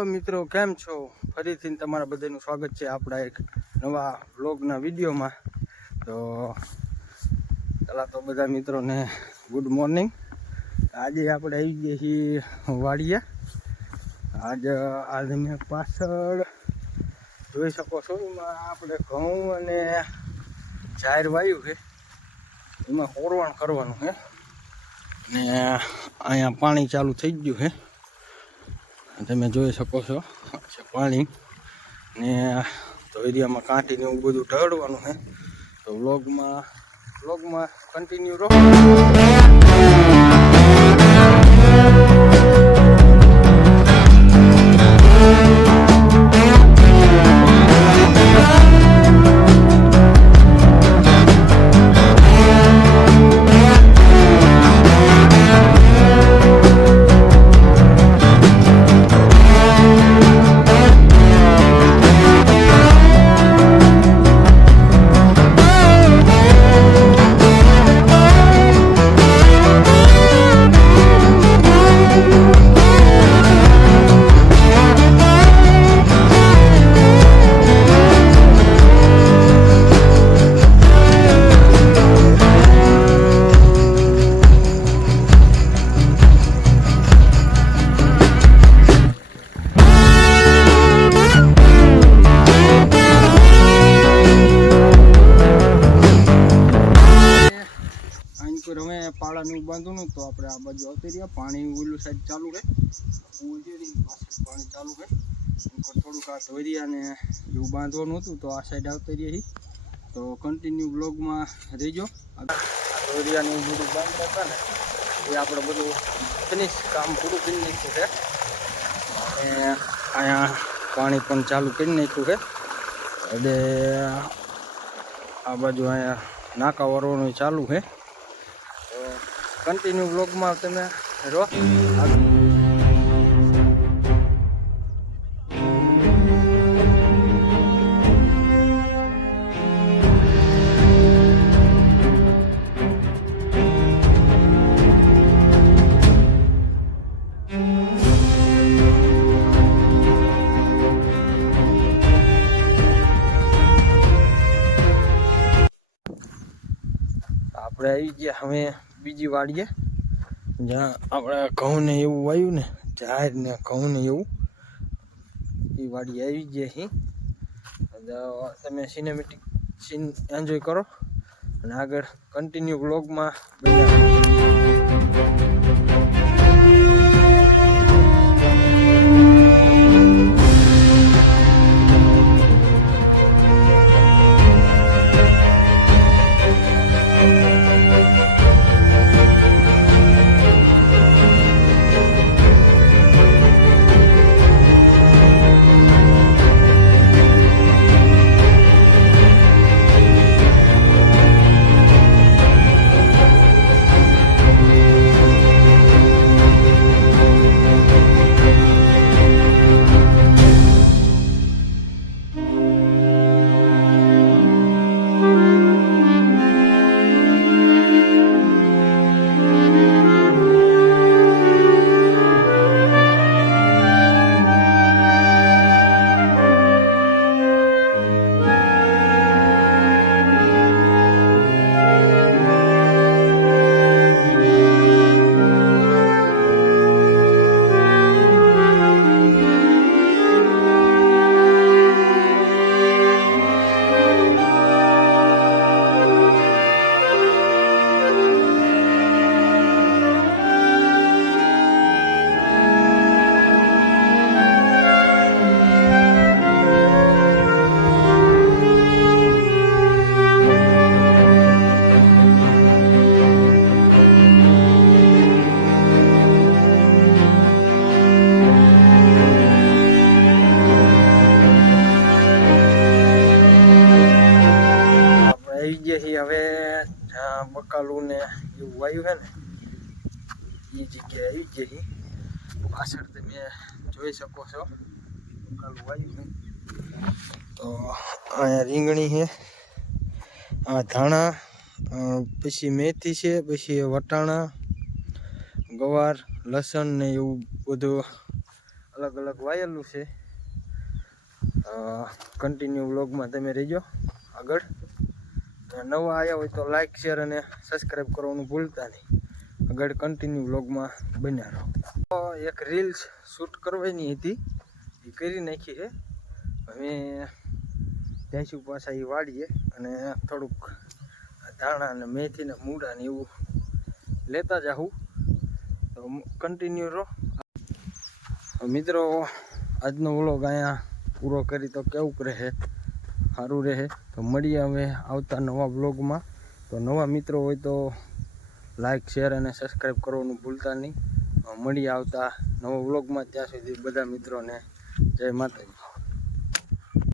Hello મિત્રો, કેમ છો? ફરીથી તમારા બધાનું સ્વાગત છે આપણા એક નવા વ્લોગના વિડીયોમાં. તો પહેલાં તો બધા મિત્રોને ગુડ મોર્નિંગ. આજે આપણે આવી ગયા છીએ વાડિયા. આજે મેં પાછળ જોઈ શકો છો, એમાં આપણે ઘઉં અને જાહેર વાયુ છે, એમાં કોરવણ કરવાનું છે. અને અહીંયા પાણી ચાલુ થઈ ગયું છે, તમે જોઈ શકો છો પાણી. ને તો એરિયામાં કાંટીને એવું બધું ઢળવાનું છે. તો વ્લોગમાં કન્ટિન્યુ રહો. અમે પાળાનું બાંધવું તો આપણે આ બાજુ આવતી રહ્યા. પાણી ઓલું સાઈડ ચાલુ છે, પાણી ચાલુ છે. થોડુંક આ ધોરિયાને એવું બાંધવાનું હતું, તો આ સાઈડ આવતી રહી. તો કન્ટિન્યુ બ્લોગમાં રહેજો. ધોરિયાને એવું બધું બાંધતા હતા ને, એ આપણે બધું ફિનિશ કામ પૂરું કરી નાખ્યું છે. અને અહીંયા પાણી પણ ચાલુ કરી નાખ્યું છે. એટલે આ બાજુ અહીંયા નાકા વારવાનું ચાલુ છે. કન્ટિન્યુ બ્લોગમાં તમે રહો. આપણે આવી ગયા હવે બીજી વાડીએ, જ્યાં આપણે ઘઉં ને એવું વાવ્યું ને, જાહેર ને ઘઉં ને એવું, એ વાડી આવી ગયા છીએ. તમે સિનેમેટિક સીન એન્જોય કરો અને આગળ કન્ટિન્યુ બ્લોગમાં હવે જ્યાં બકાલું ને એવું વાયુ છે ને, એ જગ્યાએ આવી જઈએ. પાછળ તમે જોઈ શકો છો બકાલું વાયુ છે. તો અહીંયા રીંગણી છે, આ ધાણા, પછી મેથી છે, પછી વટાણા, ગવાર, લસણ ને એવું બધું અલગ અલગ વાયેલું છે. કન્ટિન્યુ વ્લોગમાં તમે રહેજો આગળ. નવા આવ્યા હોય તો લાઈક શેર અને સબસ્ક્રાઈબ કરવાનું ભૂલતા નહીં. આગળ કન્ટિન્યુ વ્લોગમાં બન્યા રહો. એક રીલ્સ શૂટ કરવાની હતી એ કરી નાખી છે. હવે જઈશું પાછા એ વાડીએ અને થોડુંક ધાણા અને મેથી ને મૂળા ને એવું લેતા જાઉં. તો કન્ટિન્યુ રહો મિત્રો. આજનો વ્લોગ અહીંયા પૂરો કરી તો કેવું રહે, સારું રહે. તો મળીએ હવે આવતા નવા વ્લોગમાં. તો નવા મિત્રો હોય તો લાઈક શેર અને સબસ્ક્રાઈબ કરવાનું ભૂલતા નહીં. મળીએ આવતા નવા વ્લોગમાં. ત્યાં સુધી બધા મિત્રોને જય માતાજી.